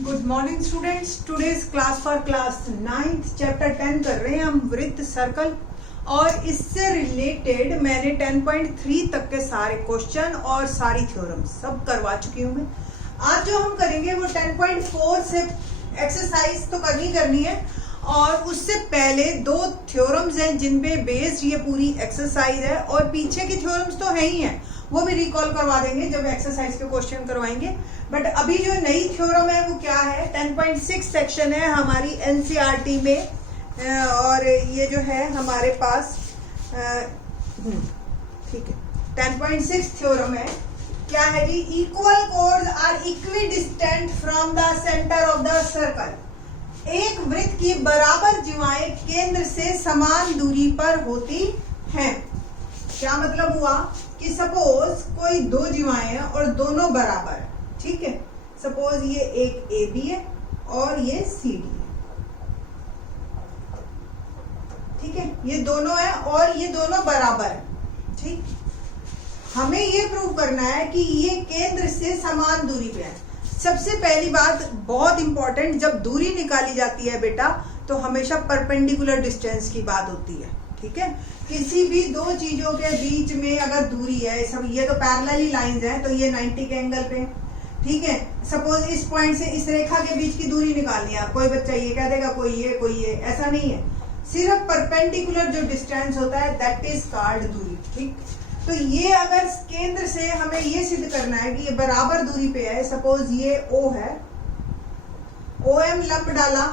Good morning students. Today's class for class 9th chapter 10 कर रहे हैं हम, वृत्त सर्कल। और इससे रिलेटेड मैंने 10.3 तक के सारे क्वेश्चन और सारी थ्योरम सब करवा चुकी हूँ मैं। आज जो हम करेंगे वो 10.4 से एक्सरसाइज तो करनी है, और उससे पहले दो थ्योरम्स हैं जिन पे बेस्ड ये पूरी एक्सरसाइज है, और पीछे की थ्योरम्स तो है ही हैं, वो भी रिकॉल करवा देंगे जब एक्सरसाइज के क्वेश्चन करवाएंगे। बट अभी जो नई थ्योरम है वो क्या है, 10.6 सेक्शन है हमारी एनसीईआरटी में, और ये जो है हमारे पास ठीक है 10.6 थ्योरम है। क्या है जी, equal chords are equidistant from the centre of the circle. एक वृत्त की बराबर जीवाएं केंद्र से समान दूरी पर होती हैं। क्या मतलब हुआ कि सपोज कोई दो जीवाएं हैं और दोनों बराबर है, ठीक है। सपोज ये एक ए बी है और ये सी डी है, ठीक है। ये दोनों है और ये दोनों बराबर है, ठीक। हमें ये प्रूव करना है कि ये केंद्र से समान दूरी पे है। सबसे पहली बात बहुत इंपॉर्टेंट, जब दूरी निकाली जाती है बेटा तो हमेशा परपेंडिकुलर डिस्टेंस की बात होती है, ठीक है। किसी भी दो चीजों के बीच में अगर दूरी है, सब ये तो पैरेलल ही लाइंस हैं, तो ये 90 के एंगल पे, ठीक है। सपोज इस पॉइंट से इस रेखा के बीच की दूरी निकालनी है, कोई बच्चा ये कह देगा कोई ये, ऐसा नहीं है। सिर्फ परपेंडिकुलर जो डिस्टेंस होता है दैट इज कॉल्ड दूरी, ठीक। तो ये अगर केंद्र से हमें ये सिद्ध करना है कि ये बराबर दूरी पे है। सपोज ये O है, OM लंब डाला,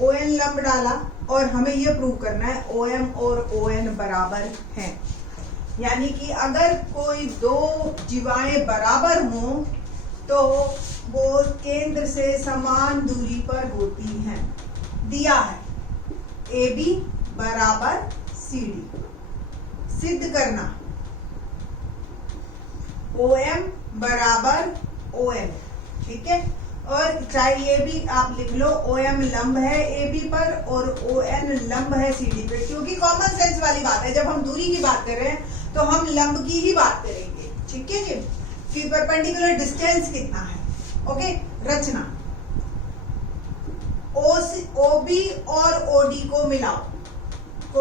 ON लंब डाला, और हमें ये प्रूव करना है OM और ON बराबर हैं। यानी कि अगर कोई दो जीवाएं बराबर हों तो वो केंद्र से समान दूरी पर होती हैं। दिया है AB बराबर CD, सिद्ध करना OM बराबर ON, ठीक है। और चाहे ये भी आप लिख लो, OM लंब है AB पर और ON लंब है CD पे, क्योंकि कॉमन सेंस वाली बात है। जब हम दूरी की बात कर रहे हैं तो हम लंब की ही बात करेंगे, ठीक है जी, कि परपेंडिकुलर डिस्टेंस कितना है। ओके, रचना OB और OD को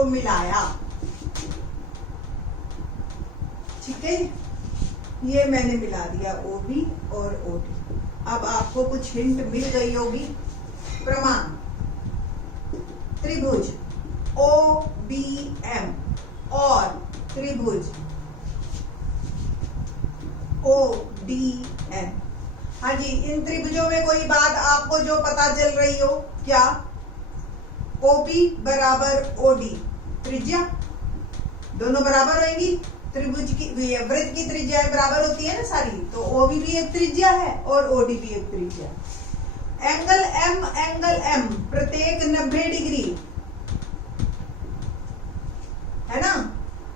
मिलाया, ठीक है। ये मैंने मिला दिया OB और OD। अब आपको कुछ हिंट मिल गई होगी। प्रमाण त्रिभुज OBM और त्रिभुज ODN। हाँ जी, इन त्रिभुजों में कोई बात आपको जो पता चल रही हो, क्या? OB बराबर OD, त्रिज्या दोनों बराबर होंगी। त्रिभुज की वृत्त की त्रिज्या बराबर होती है ना सारी, तो OB भी एक त्रिज्या है और OD भी एक त्रिज्या। एंगल M प्रत्येक 90 डिग्री है ना,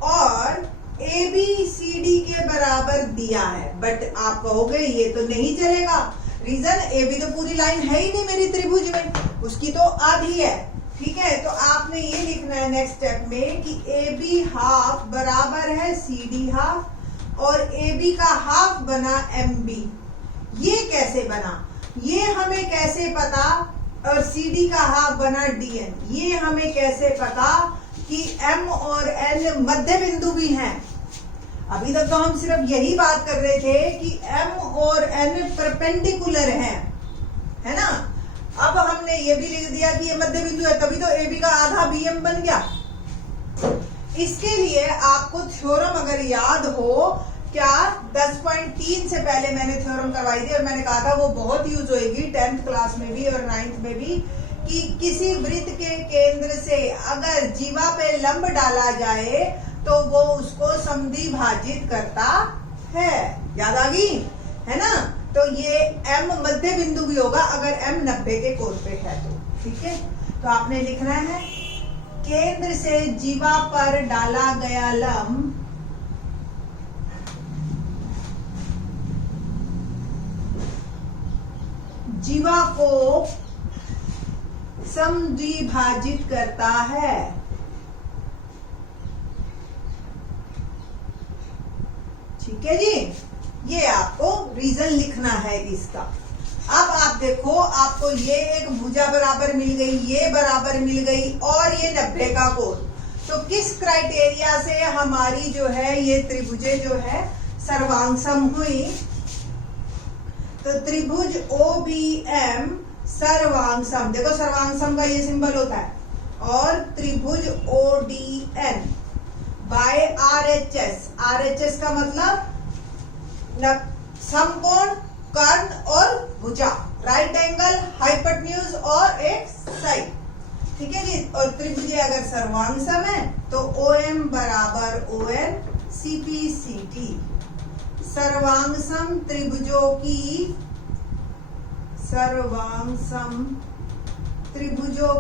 और ABCD के बराबर दिया है। बट आप कहोगे ये तो नहीं चलेगा, रीजन AB तो पूरी लाइन है ही नहीं मेरी त्रिभुज में, उसकी तो आधी है, ठीक है। तो आपने ये लिखना है नेक्स्ट स्टेप में कि AB हाफ बराबर है CD हाफ, और AB का हाफ बना MB। ये कैसे बना, ये हमें कैसे पता, और CD का हाफ बना DN, ये हमें कैसे पता कि M और N मध्य बिंदु भी हैं। अभी तक तो हम सिर्फ यही बात कर रहे थे कि M और N परपेंडिकुलर हैं, है ना। अब हमने ये भी लिख दिया कि ये मध्य बिंदु है, तभी तो AB का आधा BM बन गया। इसके लिए आपको थ्योरम अगर याद हो, क्या 10.3 से पहले मैंने थ्योरम करवाई थी, और मैंने कहा था वो बहुत यूज होगी 10th क्लास में भी और 9th में भी, कि किसी वृत्त के केंद्र से अगर जीवा पे लंब डाला जाए तो वो उसको समद्वि भाजित करता है। याद आ गई है ना। तो ये M मध्य बिंदु भी होगा अगर M 90 के कोण पे है तो, ठीक है। तो आपने लिखना है केंद्र से जीवा पर डाला गया लंब जीवा को समद्विभाजित करता है। ठीक है जी, ये आपको रीजन लिखना है इसका। अब आप आप देखो, आपको ये एक भुजा बराबर मिल गई, ये बराबर मिल गई और ये 90 का कोण। तो किस क्राइटेरिया से हमारी जो है ये त्रिभुजें जो है सर्वांगसम हुई? तो त्रिभुज OBM सर्वांगसम, देखो सर्वांगसम का ये सिंबल होता है, और त्रिभुज ODN बाय RHS का मतलब समकोण, कर्ण और भुजा, राइट एंगल, हाइपोटेन्यूज और एक साइड। ठीक है जी। और त्रिभुजें अगर सर्वांगसम है तो OM बराबर ON, CP CT। सर्वांगसम त्रिभुजों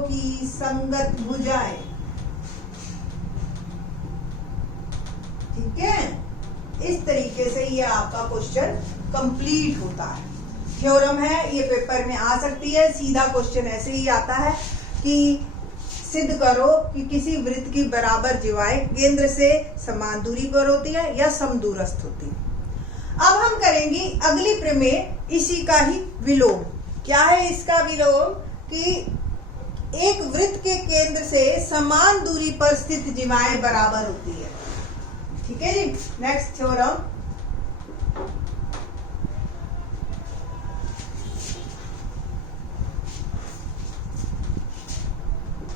की संगत भुजाएं। ठीक है, इस तरीके से ये आपका क्वेश्चन कंप्लीट होता है। थ्योरम है, ये पेपर में आ सकती है। सीधा क्वेश्चन ऐसे ही आता है कि सिद्ध करो कि किसी वृत्त की बराबर जिवाएं केंद्र से समान दूरी पर होती है या समदूरस्थ होती है। अब हम करेंगे अगली प्रमेय, इसी का ही विलोम। क्या है इसका विलोम? कि एक वृत्त के केंद्र से समान दूरी पर स्थित जिवाएं बराबर होती है। ठीक है जी। नेक्स्ट थ्योरम,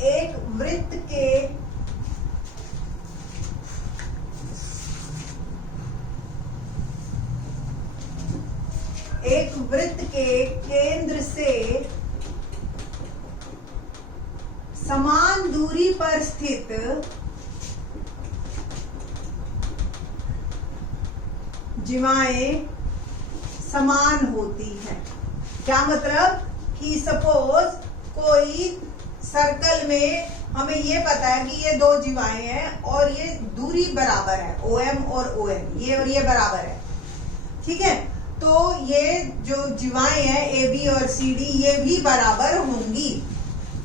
एक वृत्त के केंद्र से समान दूरी पर स्थित जिवाएं समान होती हैं। क्या मतलब कि सपोज कोई सर्कल में हमें ये पता है कि ये दो जिवाएं हैं और ये दूरी बराबर है, OM और ON, ये और ये बराबर है। ठीक है, तो ये जो जिवाएं हैं AB और CD ये भी बराबर होंगी,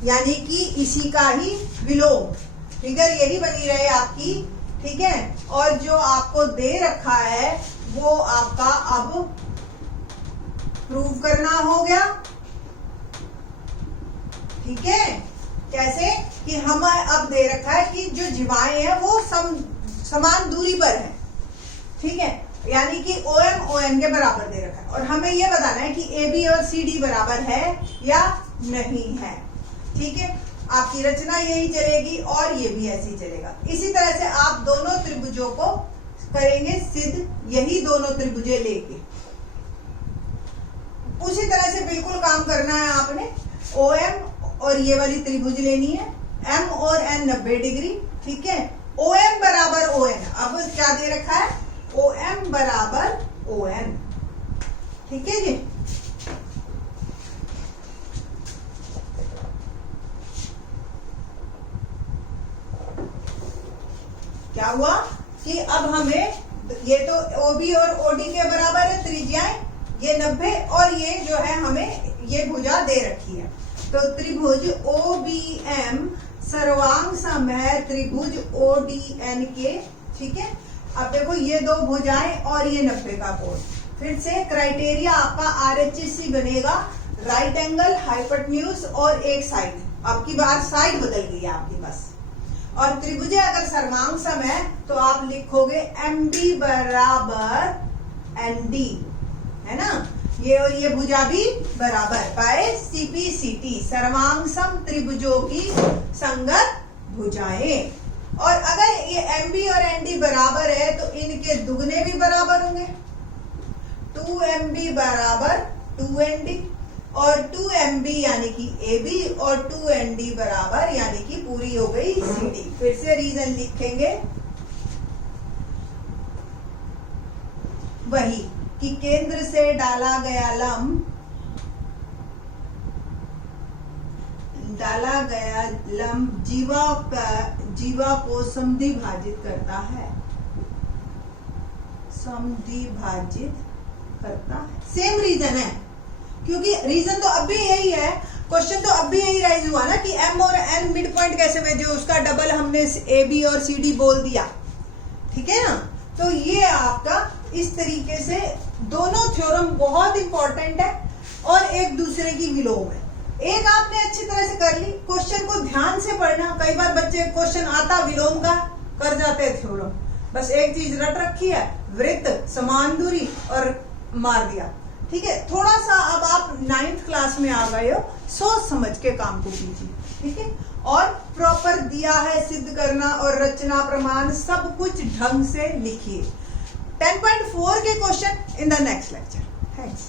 यानी कि इसी का ही विलोम। फिगर यही बनी रहे आपकी। ठीक है, और जो आपको दे रखा है वो आपका अब प्रूव करना हो गया। ठीक है, कैसे कि हम अब दे रखा है कि जो जिवाएं हैं वो समान दूरी पर है। ठीक है, यानी कि OM ON के बराबर दे रखा है, और हमें यह बताना है कि AB और CD बराबर है या नहीं है। ठीक है, आपकी रचना यही चलेगी और ये भी ऐसे ही चलेगा। इसी तरह से आप दोनों त्रिभुजों को करेंगे सिद्ध, यही दोनों त्रिभुजें लेके। उसी तरह से बिल्कुल काम करना है आपने। OM और ये वाली त्रिभुज लेनी है, M और N 90 डिग्री। ठीक है, OM बराबर ON, अब क्या दे रखा है? OM बराबर ON। ठीक है जी। क्या हुआ कि अब हमें ये तो OB और OD के बराबर है त्रिज्याएं, ये 90, और ये जो है हमें ये भुजा दे रखी है। तो त्रिभुज OBM सर्वांगसम है त्रिभुज ODN के। ठीक है, अब देखो ये दो भुजाएं और ये 90 का कोण। फिर से क्राइटेरिया आपका RHS बनेगा, राइट एंगल, हाइपोटेन्यूज और एक साइड। आपकी बार साइड बदल गई है आपके पास। और त्रिभुजें अगर सर्वांगसम है तो आप लिखोगे MB बराबर ND, है ना, ये और ये भुजा भी बराबर बाय CP CT, सर्वांगसम त्रिभुजों की संगत भुजाएं। और अगर ये MB और ND बराबर है तो इनके दुगने भी बराबर होंगे। 2MB बराबर 2ND, और 2MB यानी कि AB और 2ND बराबर यानी कि पूरी हो गई CD। फिर से रीजन लिखेंगे वही कि केंद्र से डाला गया लंब जीवा को समद्विभाजित करता है, सेम रीजन है, क्योंकि रीजन तो अब भी यही है, क्वेश्चन तो अब भी यही राइज हुआ ना कि M और N मिड पॉइंट कैसे भेजे, उसका डबल हमने AB और CD बोल दिया। ठीक है ना, तो ये आपका इस तरीके से दोनों थ्योरम बहुत इंपॉर्टेंट है और एक दूसरे की विलोम है। एक आपने अच्छी तरह से कर ली, क्वेश्चन को ध्यान से पढ़ना। कई बार बच्चे क्वेश्चन आता विलोम का कर जाते हैं थ्योरम, बस एक चीज रट रखी है, वृत्त, समान दूरी और मार दिया। ठीक है, थोड़ा सा अब आप 9th क्लास में आ गए हो, सोच समझ के काम को कीजिए। ठीक है, और प्रॉपर दिया है सिद्ध करना और रचना प्रमाण सब कुछ ढंग से लिखिए। 10.4 के question in the next lecture. Thanks.